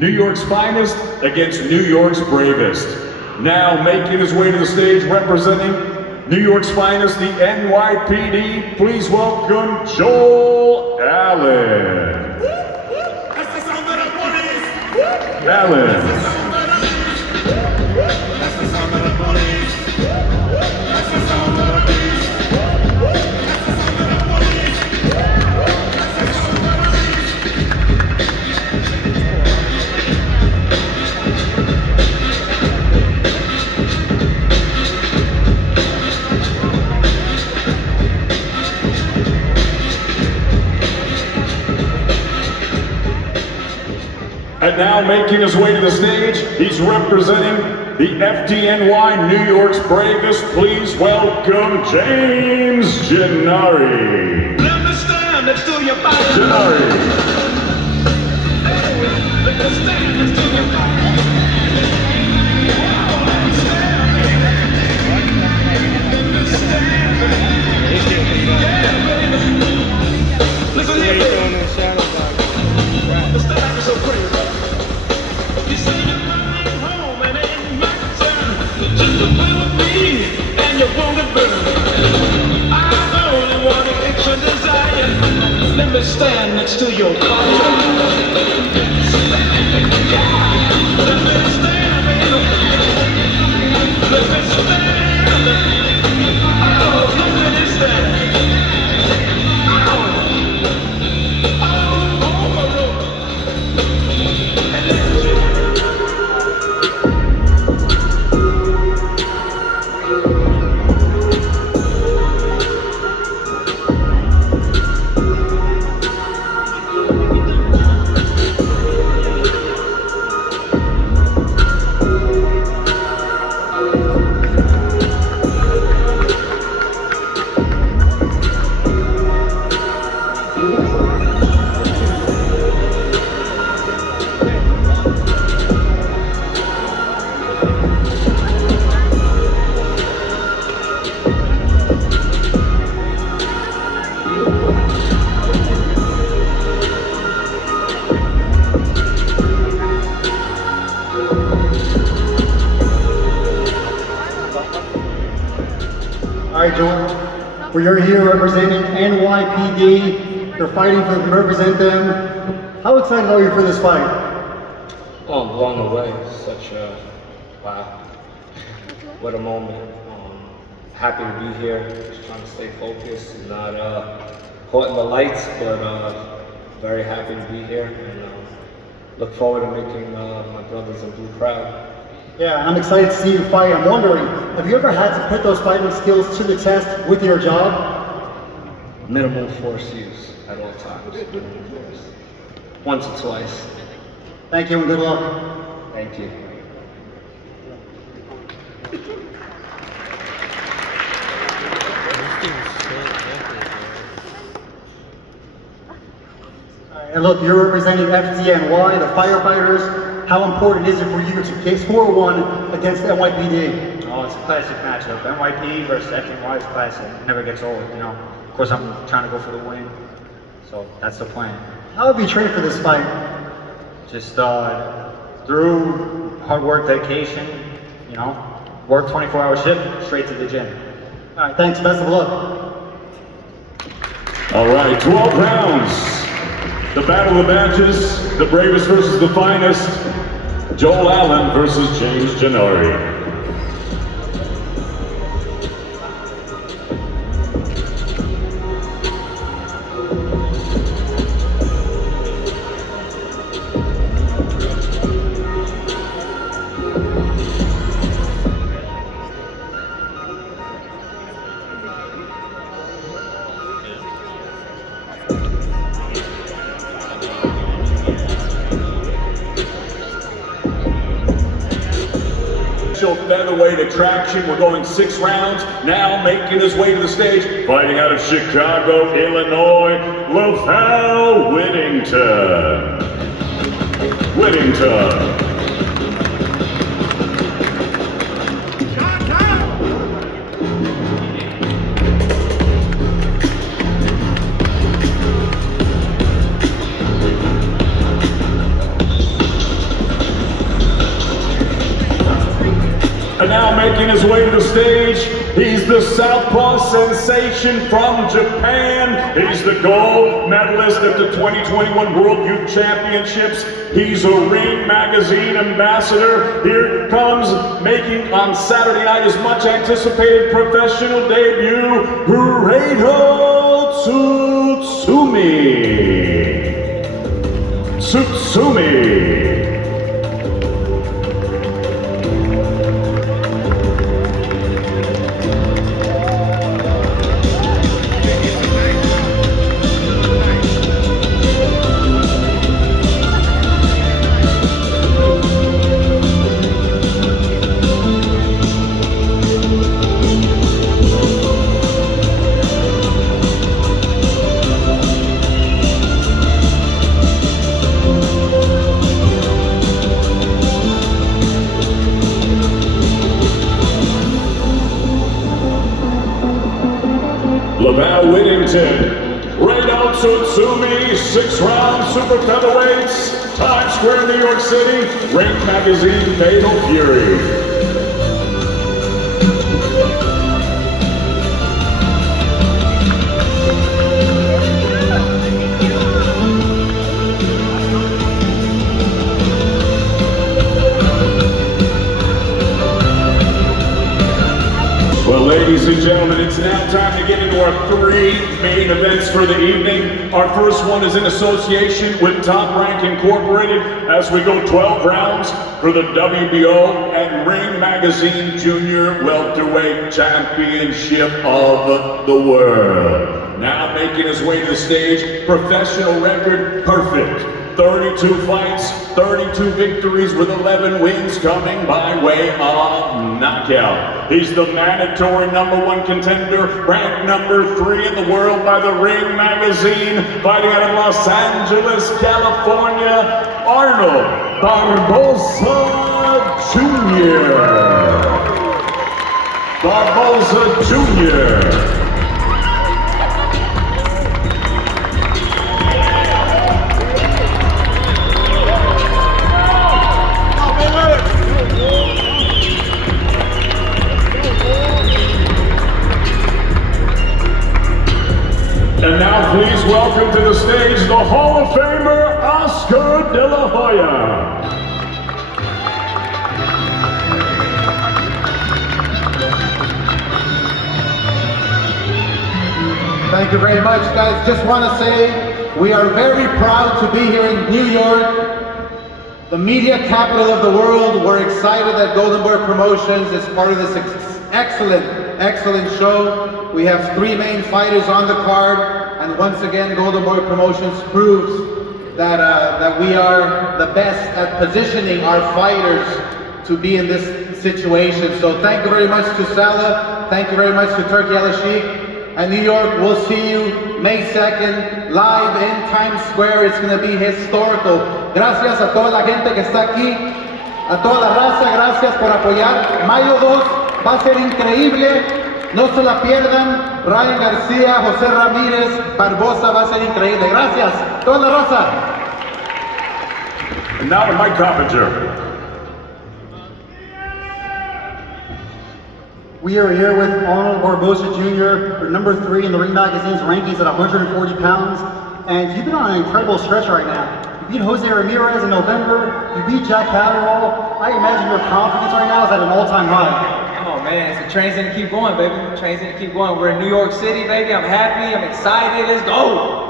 New York's finest against New York's bravest. Now making his way to the stage representing New York's finest, the NYPD, please welcome Joel Allen. That's the sound of the police. Allen. That's the sound of the beast. That's the sound of the police. That's the sound of the beast. That's the sound of the police. That's the sound of the And now making his way to the stage, he's representing the FDNY New York's bravest. Please welcome James Gennari. Let me stand next to your body. Gennari. Let me stand next to your body. Listen here, baby. Let's start acting so crazy. You say you're coming home and ain't my turn. Just to play with me and you wanna burn. I only want to get your desire. Let me stand next to your body. Let me stand, baby. Let me stand. Oh, let me stand. All right, Joel. We are here representing NYPD. They're fighting for to represent them. How excited are you for this fight? Oh, I'm blown away. Such a, wow. What a moment. Happy to be here. Just trying to stay focused, not caught in the lights, but very happy to be here. And look forward to making my brothers in blue proud. Yeah, I'm excited to see you fight. I'm wondering, have you ever had to put those fighting skills to the test with your job? Minimal force use at all times. Minimal force. Once or twice. Thank you and good luck. Thank you. And look, you're representing FDNY, the firefighters. How important is it for you to score one against NYPD? Oh, it's a classic matchup. NYPD versus FNY is classic. It never gets old, you know. Of course, I'm trying to go for the win, so that's the plan. How have you trained for this fight? Just through hard work, dedication, you know, work 24-hour shift, straight to the gym. All right, thanks. Best of luck. All right, 12 rounds. The battle of the badges, the bravest versus the finest. Joel Allen versus James Gennari. Featherweight attraction. We're going 6 rounds. Now making his way to the stage, fighting out of Chicago, Illinois, LaValle Whittington. And now making his way to the stage, he's the Southpaw sensation from Japan. He's the gold medalist at the 2021 World Youth Championships. He's a Ring Magazine ambassador. Here comes, making on Saturday night his much anticipated professional debut, Hiroto Tsutsumi. Laval Whittington, Hiroto Tsutsumi, 6-round super featherweights, Times Square, New York City, Ring Magazine, Fatal Fury. Well, ladies and gentlemen, it's now time to get into our 3 main events for the evening. Our first one is in association with Top Rank Incorporated as we go 12 rounds for the WBO and Ring Magazine Junior Welterweight Championship of the World. Now making his way to the stage, professional record perfect. 32 fights, 32 victories with 11 wins coming by way of knockout. He's the mandatory #1 contender, ranked #3 in the world by the Ring Magazine, fighting out of Los Angeles, California, Arnold Barboza Jr. Barboza Jr. And now please welcome to the stage the Hall of Famer, Oscar De La Hoya. Thank you very much, guys. Just want to say we are very proud to be here in New York, the media capital of the world. We're excited that Golden Boy Promotions is part of this excellent show. We have 3 main fighters on the card, and once again, Golden Boy Promotions proves that we are the best at positioning our fighters to be in this situation. So thank you very much to Salah, thank you very much to Turkey Al Sheikh, and New York. We'll see you May 2nd, live in Times Square. It's going to be historical. Gracias a toda la gente que está aquí, a toda la raza, gracias por apoyar. Mayo 2 va a ser increíble. No se la pierdan. Ryan Garcia, José Ramirez, Barboza, va a ser increíble. Gracias, toda la raza. And now to Mike Coppinger. We are here with Arnold Barboza Jr., #3 in the Ring Magazine's rankings at 140 pounds. And you've been on an incredible stretch right now. You beat Jose Ramirez in November, you beat Jack Catterall. I imagine your confidence right now is at an all-time high. Oh man, it's the train's gonna keep going, baby. The train's gonna keep going. We're in New York City, baby. I'm happy, I'm excited, let's go!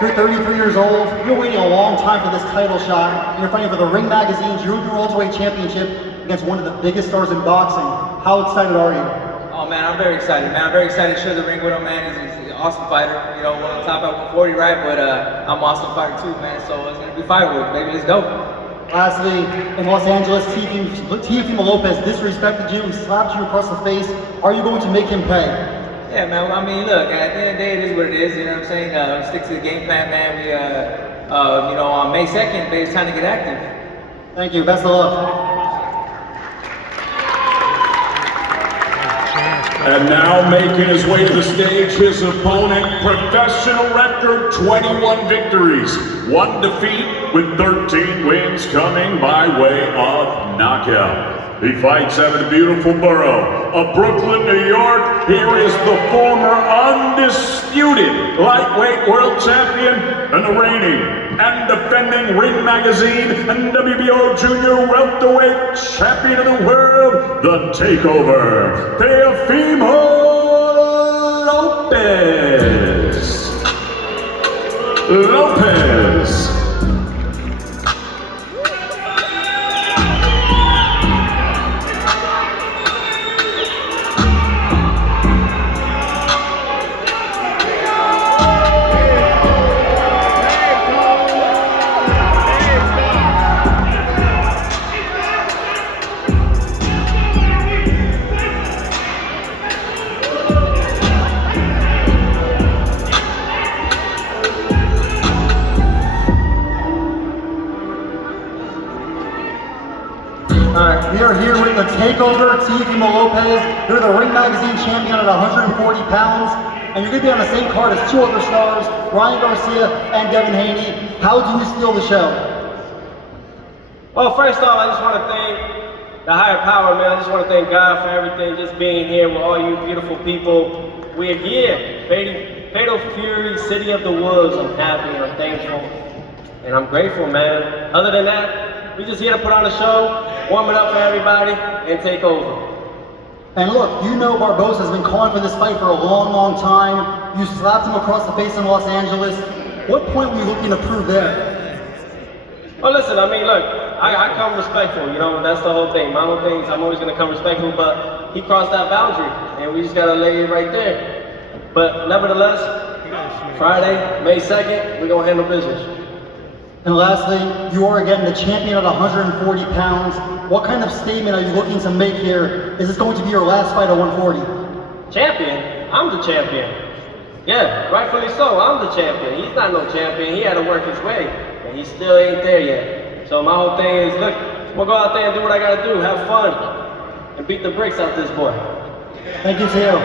You're 33 years old, you're waiting a long time for this title shot, and you're fighting for the Ring Magazine Junior Welterweight Championship against one of the biggest stars in boxing. How excited are you? Oh man, I'm very excited, man. I'm very excited to share the ring with him, man. He's an awesome fighter. You know, one on top at 140, right? But I'm an awesome fighter too, man. So it's gonna be fireworks, baby. Let's go. Lastly, in Los Angeles, Teofimo Lopez disrespected you and slapped you across the face. Are you going to make him pay? Yeah, man. Well, I mean, look, at the end of the day, it is what it is. You know what I'm saying? Stick to the game plan, man. We, you know, on May 2nd, baby, it's time to get active. Thank you. Best of luck. And now making his way to the stage, his opponent, professional record, 21 victories, 1 defeat with 13 wins coming by way of knockout. He fights out of the beautiful borough of Brooklyn, New York. Here is the former undisputed lightweight world champion and the reigning and defending Ring Magazine and WBO Junior welterweight champion of the world, the Takeover, Teofimo Lopez. We are here with the Takeover, Teofimo Lopez. You're the Ring Magazine champion at 140 pounds, and you're going to be on the same card as two other stars, Garcia and Haney. How do you steal the show? Well, first off, I just want to thank the higher power, man. I just want to thank God for everything, just being here with all you beautiful people. We are here, Fatal Fury, City of the Woods. I'm happy and I'm thankful, and I'm grateful, man. Other than that, we just here to put on a show, warm it up for everybody, and take over. And look, you know Barboza has been calling for this fight for a long, long time. You slapped him across the face in Los Angeles. What point were you looking to prove there? Well, listen, I mean, look, I come respectful, you know, that's the whole thing. My whole thing is I'm always going to come respectful, but he crossed that boundary, and we just got to lay it right there. But nevertheless, Friday, May 2nd, we're going to handle business. And lastly, you are again the champion at 140 pounds. What kind of statement are you looking to make here? Is this going to be your last fight at 140? Champion? I'm the champion. Yeah, rightfully so, I'm the champion. He's not no champion, he had to work his way, and he still ain't there yet. So my whole thing is, look, I'm gonna go out there and do what I gotta do, have fun, and beat the bricks out this boy. Thank you, Teo.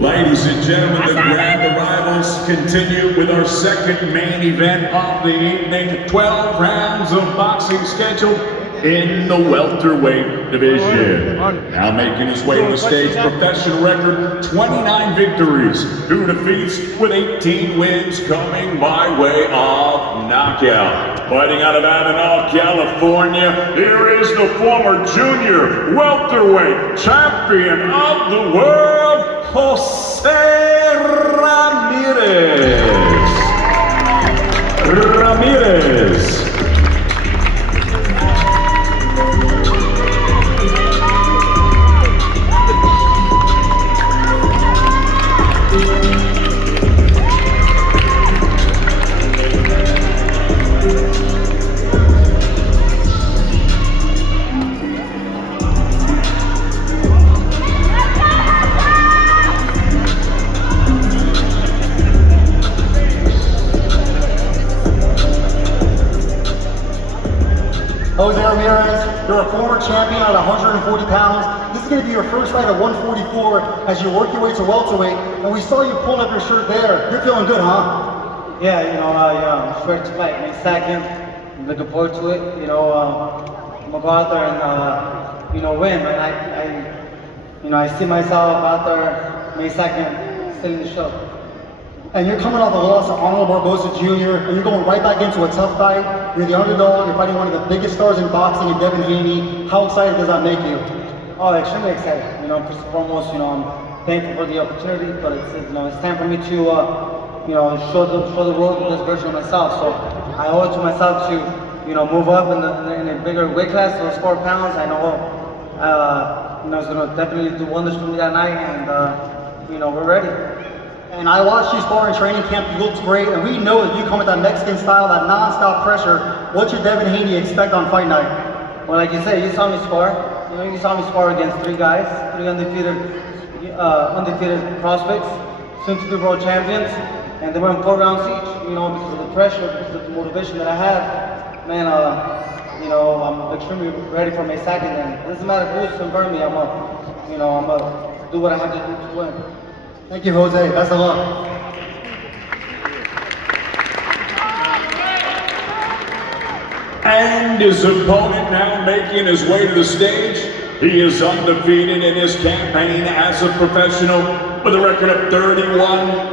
Ladies and gentlemen, the grand arrivals continue with our second main event of the evening. 12 rounds of boxing scheduled in the welterweight division. Now making his way to the stage, professional record, 29 victories, 2 defeats with 18 wins coming by way of knockout. Fighting out of Avenal, California, here is the former junior welterweight champion of the world, Jose Ramirez. Jose Ramirez, you're a former champion at 140 pounds. This is going to be your first fight at 144 as you work your way to welterweight. And we saw you pulling up your shirt there. You're feeling good, huh? Yeah, I'm sure to fight May 2nd. I'm looking forward to it. I'm gonna go out there and win. And I see myself out there May 2nd, stealing the show. And you're coming off a loss to Barboza Jr., and you're going right back into a tough fight. You're the underdog, you're fighting one of the biggest stars in boxing in Haney. How excited does that make you? Oh, extremely excited. First and foremost, I'm thankful for the opportunity, but it's time for me to, show the world this version of myself. So I owe it to myself to move up in a bigger weight class, those 4 pounds. I know, it's gonna definitely do wonders for me that night, and we're ready. And I watched you spar in training camp. You looked great, and we know that you come with that Mexican style, that non-stop pressure. What should Devin Haney expect on fight night? Well, like you said, you saw me spar. You saw me spar against 3 guys, 3 undefeated prospects, soon-to-be world champions, and they went 4 rounds each. Because of the pressure, because of the motivation that I had. Man, I'm extremely ready for my second, and it doesn't matter who's in front of me. I'm gonna do what I have to do to win. Thank you, Jose. Best of luck. And his opponent now making his way to the stage. He is undefeated in his campaign as a professional with a record of 31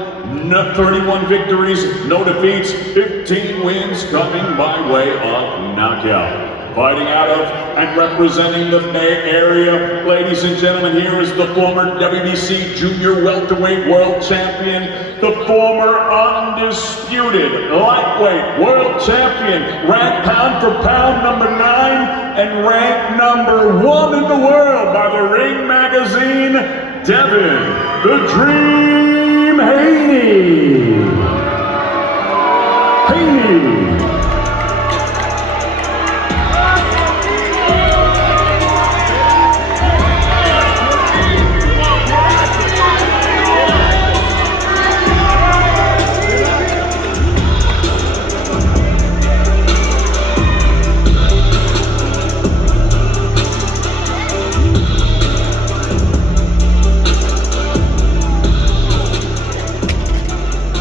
victories, no defeats, 15 wins coming by way of knockout. Fighting out of and representing the Bay Area, ladies and gentlemen, here is the former WBC Junior Welterweight World Champion, the former undisputed lightweight world champion, ranked pound for pound number 9 and ranked number 1 in the world by the Ring Magazine, Devin the Dream Haney.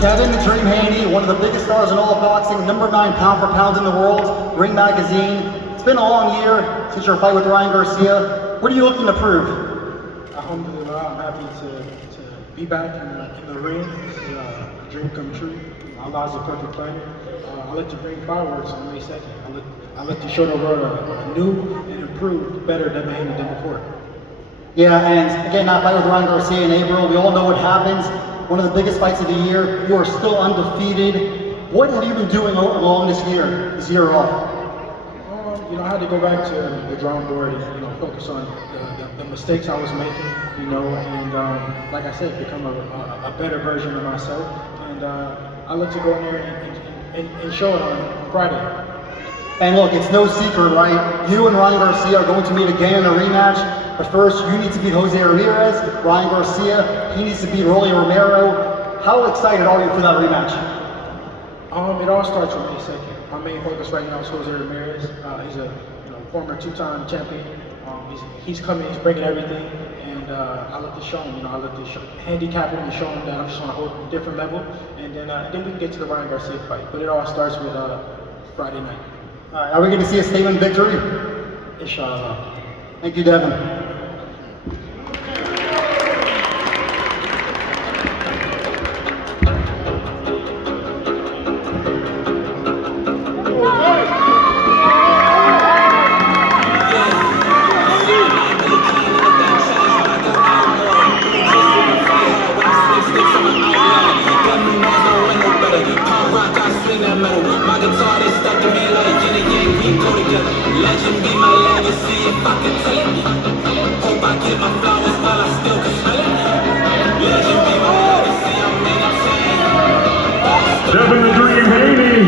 Devin the Dream Haney, one of the biggest stars in all of boxing, number 9 pound for pound in the world, Ring Magazine. It's been a long year since your fight with Ryan Garcia. What are you looking to prove? Alhamdulillah, I'm happy to be back in the ring. It's a dream come true. Allah is a perfect plan. I like to bring fireworks on May 2nd. I like to show the world a new and improved, better Devin Haney than before. Yeah, and again, that fight with Ryan Garcia in April, we all know what happens. One of the biggest fights of the year. You are still undefeated. What have you been doing along this year off? I had to go back to the drawing board and focus on the mistakes I was making. And like I said, become a better version of myself. And I look to go in there and show it on Friday. And look, it's no secret, right? You and Ryan Garcia are going to meet again in a rematch. But first, you need to beat Jose Ramirez. Ryan Garcia, he needs to beat Romero. How excited are you for that rematch? It all starts with May 2nd. My main focus right now is Jose Ramirez. He's a former 2-time champion. He's coming, he's bringing everything, and I like to show him. I like to handicap him and show him that I'm just on a whole different level, and then we can get to the Ryan Garcia fight. But it all starts with Friday night. All right, are we going to see a statement victory? Inshallah. Thank you, Devin. Devin the Dream Haney,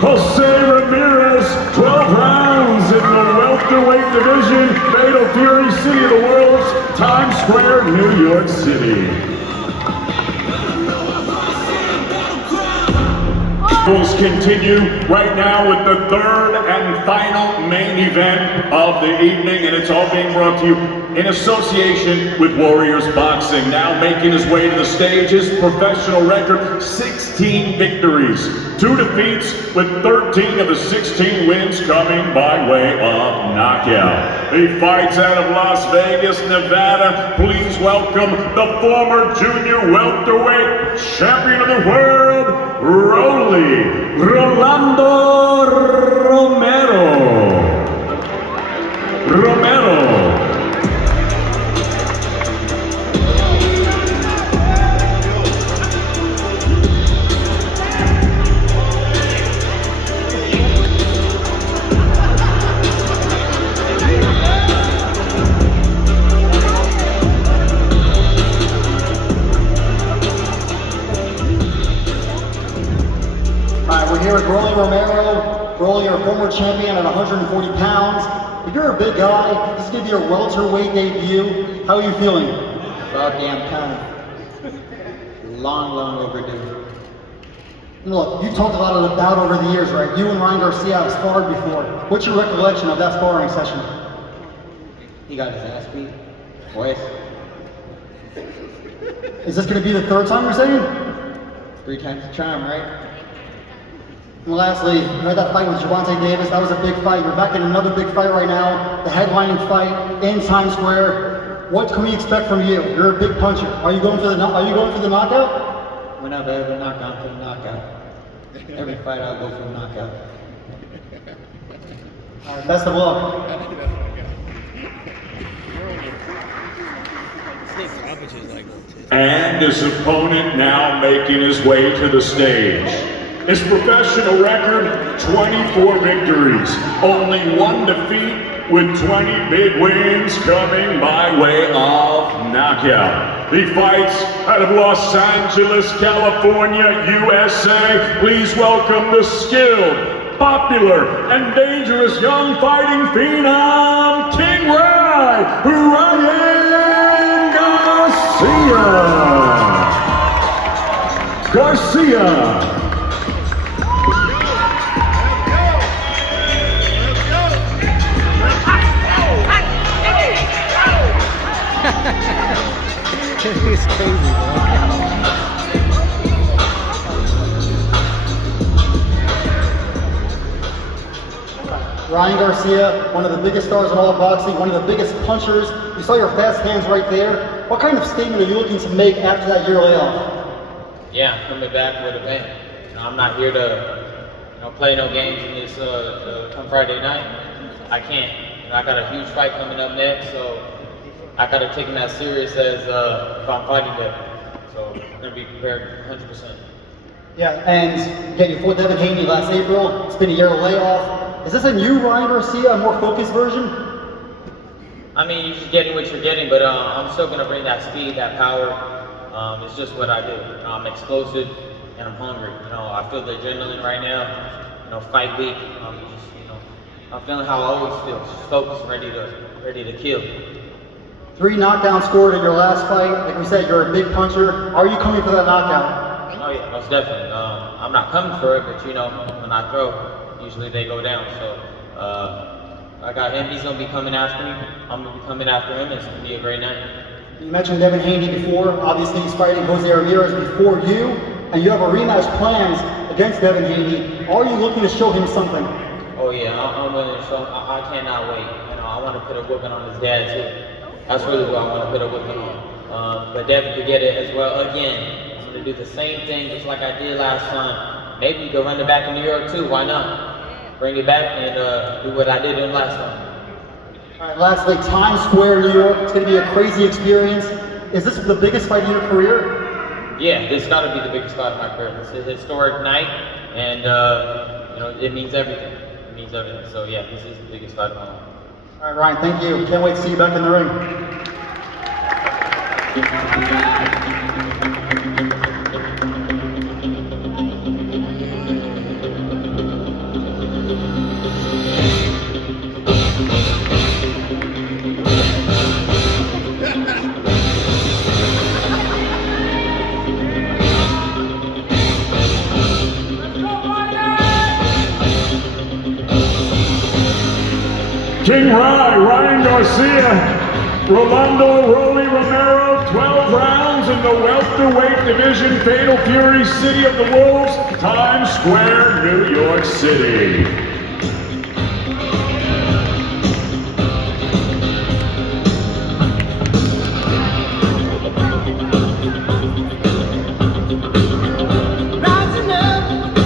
Jose Ramirez, 12 rounds in the welterweight division, Fatal Fury, City of the Worlds, Times Square, New York City. We'll continue right now with the third and final main event of the evening, and it's all being brought to you in association with Warriors Boxing. Now making his way to the stage, his professional record, 16 victories, 2 defeats, with 13 of his 16 wins coming by way of knockout. He fights out of Las Vegas, Nevada. Please welcome the former junior welterweight champion of the world, Rolando Romero. Rolly Romero. Rolly, you're a former champion at 140 pounds. But you're a big guy. This is going to be your welterweight debut. How are you feeling? About damn time. Long overdue. Look, you've talked a lot about over the years, right? You and Ryan Garcia have sparred before. What's your recollection of that sparring session? He got his ass beat. Twice. Is this going to be the third time you're saying? 3 times the charm, right? And lastly, you had that fight with Gervonta Davis. That was a big fight. You're back in another big fight right now. The headlining fight in Times Square. What can we expect from you? You're a big puncher. Are you going for the knockout? We're not ever knockout for the knockout. Every fight I'll go for a knockout. All right, best of luck. And his opponent now making his way to the stage. His professional record, 24 victories, only 1 defeat, with 20 big wins coming by way of knockout. He fights out of Los Angeles, California, USA. Please welcome the skilled, popular, and dangerous young fighting phenom, King Ryan Garcia. He's crazy, bro. Ryan Garcia, one of the biggest stars in all of boxing, one of the biggest punchers. You saw your fast hands right there. What kind of statement are you looking to make after that year layoff? Yeah, I'm coming back with a bang. I'm not here to, play no games in this come Friday night. I can't. I got a huge fight coming up next, so I gotta take that serious as if I'm fighting that. So I'm gonna be prepared 100%. Yeah, and again, you fought Devin Haney last April. It's been a year layoff. Is this a new Ryan Garcia, a more focused version? I mean, you're just getting what you're getting, but I'm still gonna bring that speed, that power. It's just what I do. I'm explosive and I'm hungry. I feel the adrenaline right now. Fight week. I'm feeling how I always feel. Just focused, ready to kill. 3 knockdowns scored in your last fight. Like we said, you're a big puncher. Are you coming for that knockout? Oh yeah, most definitely. I'm not coming for it, but when I throw, usually they go down. So I got him. He's gonna be coming after me. I'm gonna be coming after him. It's gonna be a great night. You mentioned Devin Haney before. Obviously, he's fighting Jose Ramirez before you, and you have a rematch plans against Devin Haney. Are you looking to show him something? Oh yeah, I'm willing to show. I cannot wait. I want to put a whipping on his dad too. That's really what I want to put a whipping on. But Devin could get it as well again. I'm going to do the same thing just like I did last time. Maybe you could run it back in New York too. Why not? Bring it back and do what I did in last time. All right, lastly, Times Square, New York. It's going to be a crazy experience. Is this the biggest fight in your career? Yeah, this got to be the biggest fight of my career. It's a historic night, and it means everything. It means everything. So yeah, this is the biggest fight of my life. All right, Ryan, thank you. Can't wait to see you back in the ring. King Ryan Garcia, Rolly Romero, 12 rounds in the welterweight division, Fatal Fury, City of the Wolves, Times Square, New York City.